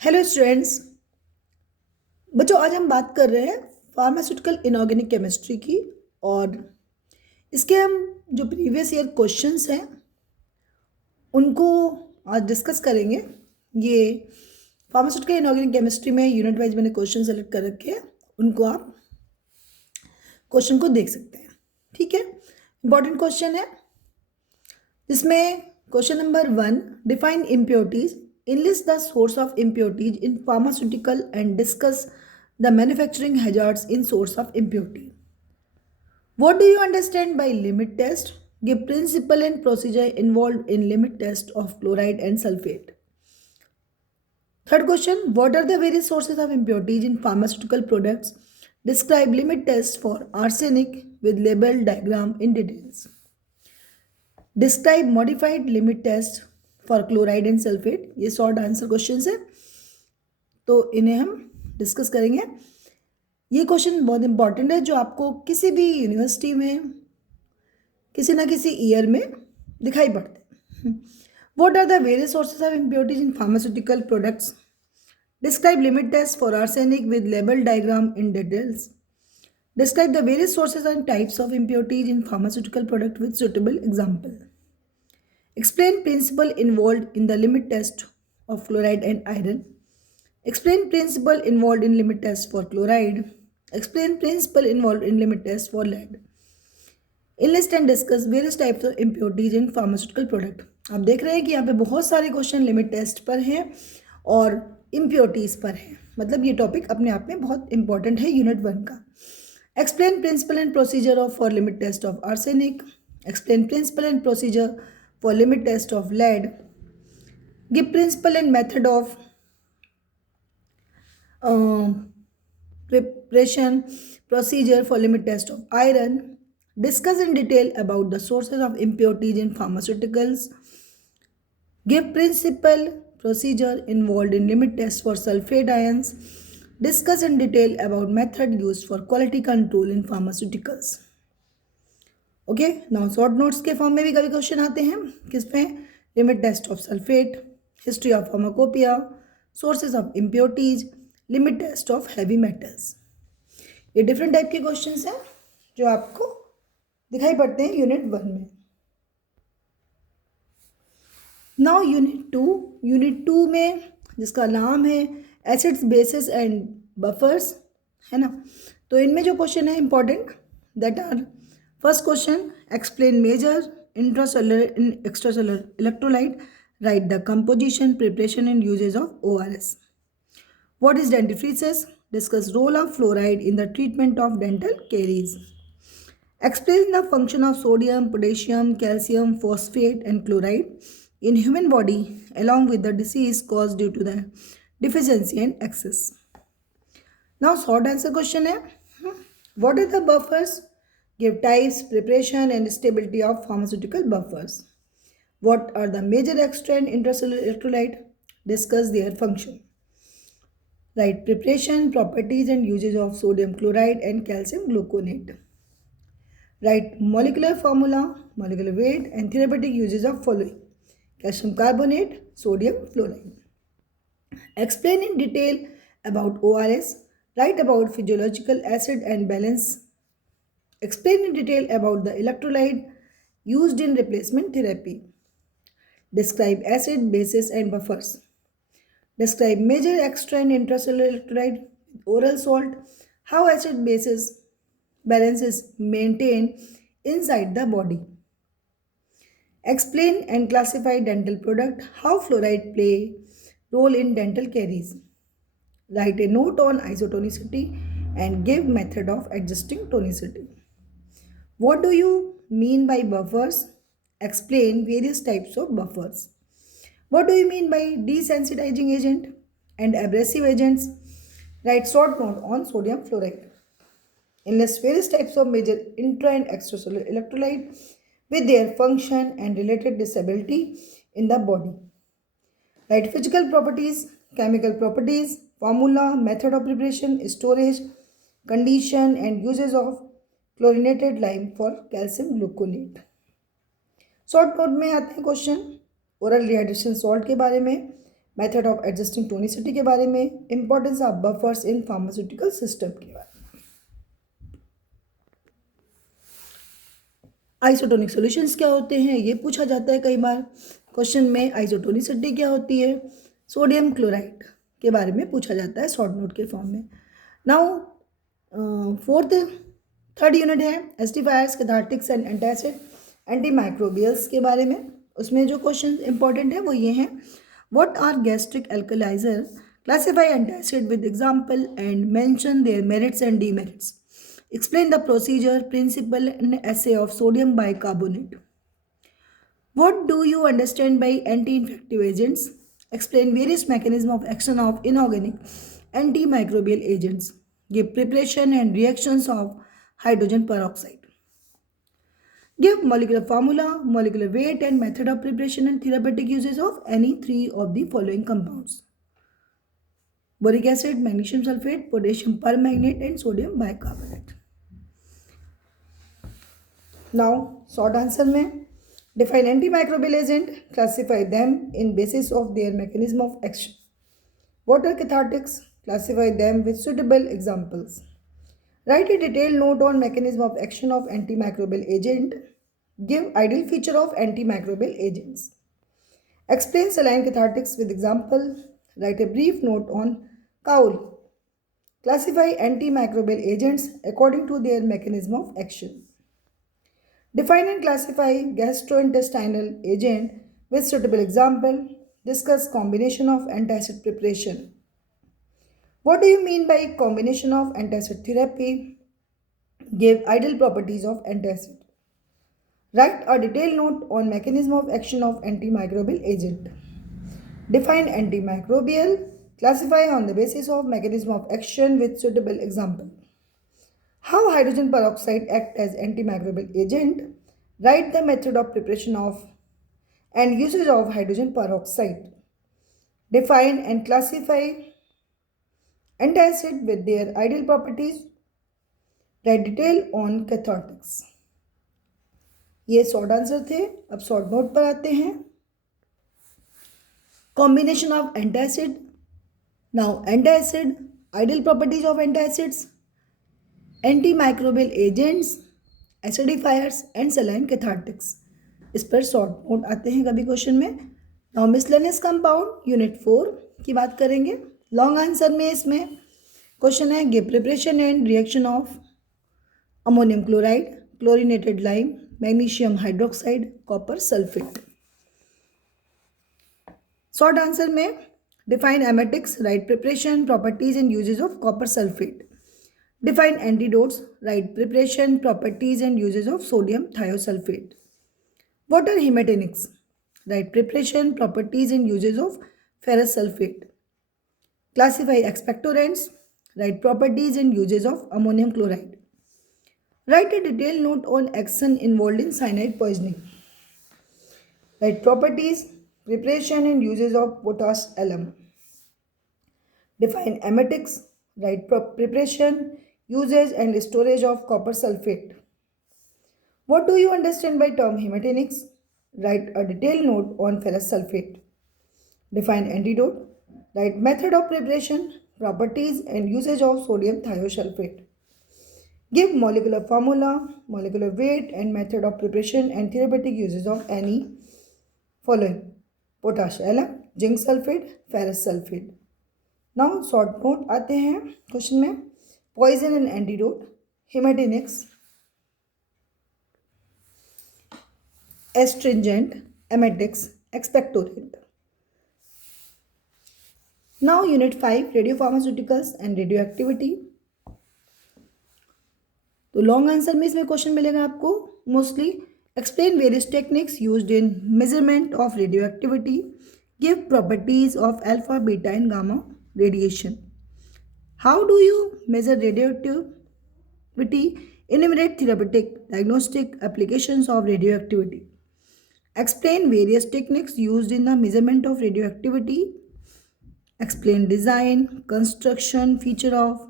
Hello students. बच्चों, आज हम बात कर रहे हैं फार्मास्यूटिकल इनऑर्गेनिक केमिस्ट्री की। और इसके हम जो प्रीवियस ईयर क्वेश्चंस हैं उनको आज डिस्कस करेंगे। ये फार्मास्यूटिकल इनऑर्गेनिक केमिस्ट्री में यूनिट वाइज मैंने क्वेश्चन सेलेक्ट कर रखे हैं, उनको आप क्वेश्चन को देख सकते हैं। ठीक है, इंपॉर्टेंट क्वेश्चन है जिसमें question number 1, define impurities, enlist the source of impurities in pharmaceutical and discuss the manufacturing hazards in source of impurity. What do you understand by limit test? Give principle and procedure involved in limit test of chloride and sulfate. Third question, what are the various sources of impurities in pharmaceutical products? Describe limit test for arsenic with label diagram in details. Describe modified limit test for chloride and sulphate. ये short answer question है, तो इन्हें हम discuss करेंगे। ये question बहुत important है जो आपको किसी भी यूनिवर्सिटी में किसी ना किसी ईयर में दिखाई पड़ते हैं। What are the various sources of impurities in pharmaceutical products? Describe limit test for arsenic with label diagram in details. Describe the various sources and types of impurities in pharmaceutical product with suitable example. Explain principle involved in the limit test of fluoride and iron. Explain principle involved in limit test for chloride. Explain principle involved in limit test for lead. Enlist and discuss various types of impurities in pharmaceutical product. आप देख रहे हैं कि यहाँ पे बहुत सारे question limit test पर हैं और इम्प्योरिटीज पर हैं। मतलब ये टॉपिक अपने आप में बहुत इंपॉर्टेंट है यूनिट 1 का। Explain principle and procedure of for limit test of arsenic. Explain principle and procedure for limit test of lead. Give principle and method of preparation procedure for limit test of iron. Discuss in detail about the sources of impurities in pharmaceuticals. Give principle procedure involved in limit test for sulfate ions. Discuss in detail about method used for quality control in pharmaceuticals. Okay, now short notes के form में भी कभी question आते हैं किसमें? Limit test of sulphate, history of pharmacopoeia, sources of impurities, limit test of heavy metals. ये different type के questions हैं जो आपको दिखाई पड़ते हैं यूनिट 1 में। नाउ यूनिट 2 में जिसका नाम है एसिड्स बेसिस एंड बफर्स, है ना। तो इनमें जो क्वेश्चन है important that are: First question, explain major intracellular and extracellular electrolyte. Write the composition, preparation and uses of ORS. What is dentifrices? Discuss role of fluoride in the treatment of dental caries. Explain the function of sodium, potassium, calcium, phosphate and chloride in human body along with the disease caused due to the deficiency and excess. Now short answer question है, what are the buffers? Give types, preparation and stability of pharmaceutical buffers. What are the major extra and intracellular electrolyte? Discuss their function. Write preparation, properties and uses of sodium chloride and calcium gluconate. Write molecular formula, molecular weight and therapeutic uses of following: calcium carbonate, sodium fluoride. Explain in detail about ORS. Write about physiological acid and balance. Explain in detail about the electrolyte used in replacement therapy. Describe acid, bases and buffers. Describe major extra and intracellular electrolyte with oral salt. How acid bases balance is maintained inside the body. Explain and classify dental product. How fluoride play role in dental caries. Write a note on isotonicity and give method of adjusting tonicity. What do you mean by buffers? Explain various types of buffers. What do you mean by desensitizing agent and abrasive agents? Write short note on sodium fluoride. Enlist various types of major intra and extracellular electrolyte with their function and related disability in the body. Write physical properties, chemical properties, formula, method of preparation, storage, condition and uses of chlorinated lime for calcium gluconate. Short note में आते हैं question oral dehydration salt के बारे में, method of adjusting tonicity के बारे में, importance of buffers in pharmaceutical system के बारे में। आइसोटोनिक सॉल्यूशंस क्या होते हैं ये पूछा जाता है कई बार क्वेश्चन में। आइसोटोनिसिटी क्या होती है, सोडियम क्लोराइड के बारे में पूछा जाता है शॉर्ट नोट के फॉर्म में। नाउ थर्ड यूनिट है acidifiers, cathartics and antacid, antimicrobials के बारे में। उसमें जो क्वेश्चन इंपॉर्टेंट है वो ये हैं, what are gastric alkaliser, classify antacid with example and mention their merits and demerits, explain the procedure, principle and assay of sodium bicarbonate. What do you understand by anti-infective agents? Explain various mechanisms of action of inorganic antimicrobial agents. Give preparation and reactions of hydrogen peroxide. Give molecular formula, molecular weight and method of preparation and therapeutic uses of any three of the following compounds: boric acid, magnesium sulfate, potassium permanganate and sodium bicarbonate. Now, short answer में define antimicrobial agent, classify them in basis of their mechanism of action. What are cathartics? Classify them with suitable examples. Write a detailed note on mechanism of action of antimicrobial agent. Give ideal feature of antimicrobial agents. Explain saline cathartics with example. Write a brief note on cowl. Classify antimicrobial agents according to their mechanism of action. Define and classify gastrointestinal agent with suitable example. Discuss combination of antacid preparation. What do you mean by combination of antacid therapy? Give ideal properties of antacid. Write a detailed note on mechanism of action of antimicrobial agent. Define antimicrobial. Classify on the basis of mechanism of action with suitable example. How hydrogen peroxide act as antimicrobial agent? Write the method of preparation of and usage of hydrogen peroxide. Define and classify antacid with their ideal properties. Write detail on cathartics. ये short answer थे। अब short note पर आते हैं। Combination of antacid. Now antacid, ideal properties of antacids, antimicrobial agents, acidifiers and saline cathartics. इस पर short note आते हैं कभी क्वेश्चन में। नाउ मिसलेनियस कंपाउंड यूनिट 4 की बात करेंगे। लॉन्ग आंसर में इसमें क्वेश्चन है, give preparation and reaction of ammonium chloride, chlorinated lime, magnesium hydroxide, copper sulphate. Short answer में define emetics, write preparation, properties and usages of copper sulphate. Define antidotes, write preparation, properties and uses of sodium thiosulfate. What are hematinics? Write preparation, properties and uses of ferrous sulfate. Classify expectorants, write properties and uses of ammonium chloride. Write a detailed note on action involved in cyanide poisoning. Write properties, preparation and uses of potash alum. Define emetics, write preparation, uses and storage of copper sulfate. What do you understand by term hematinics? Write a detailed note on ferrous sulfate. Define antidote. Write method of preparation, properties and usage of sodium thiosulfate. Give molecular formula, molecular weight and method of preparation and therapeutic uses of any following: potash alum, zinc sulfate, ferrous sulfate. Now short note आते हैं question में। Poison and antidote, hematinics, astringent, emetics, expectorant. Now unit 5, radiopharmaceuticals and radioactivity. तो long answer में इसमें question मिलेगा आपको mostly, explain various techniques used in measurement of radioactivity, give properties of alpha, beta and gamma radiation. How do you measure radioactivity? Enumerate therapeutic, diagnostic applications of radioactivity. Explain various techniques used in the measurement of radioactivity. Explain design, construction, feature of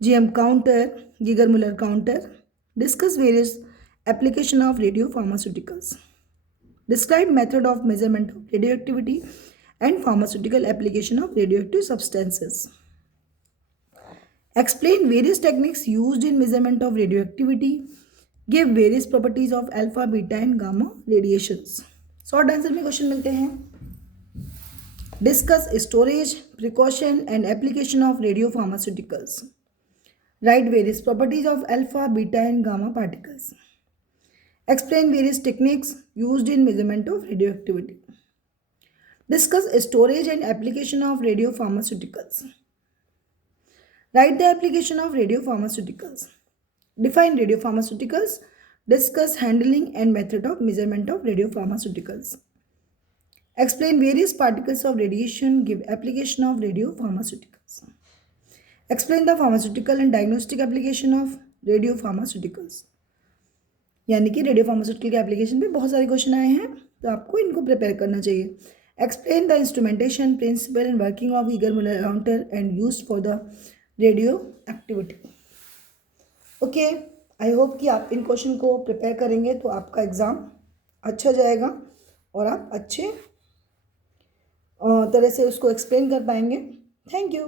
GM counter, Geiger-Müller counter. Discuss various application of radiopharmaceuticals. Describe method of measurement of radioactivity. and pharmaceutical application of radioactive substances. Explain various techniques used in measurement of radioactivity. Give various properties of alpha, beta and gamma radiations. Short answer में question मिलते हैं. Discuss storage, precaution and application of radiopharmaceuticals. Write various properties of alpha, beta and gamma particles. Explain various techniques used in measurement of radioactivity. Discuss storage and application of radiopharmaceuticals. Write the application of radiopharmaceuticals. Define radiopharmaceuticals. Discuss handling and method of measurement of radiopharmaceuticals. Explain various particles of radiation. Give application of radiopharmaceuticals. Explain the pharmaceutical and diagnostic application of radiopharmaceuticals. यानी कि radio pharmaceutical के application पे बहुत सारे question आए हैं, तो आपको इनको प्रिपेयर करना चाहिए. Explain the instrumentation, principle and working of Geiger Muller counter and used for the radioactivity. Okay, I hope कि आप इन क्वेश्चन को प्रिपेयर करेंगे तो आपका एग्ज़ाम अच्छा जाएगा और आप अच्छे तरह से उसको एक्सप्लेन कर पाएंगे. Thank you.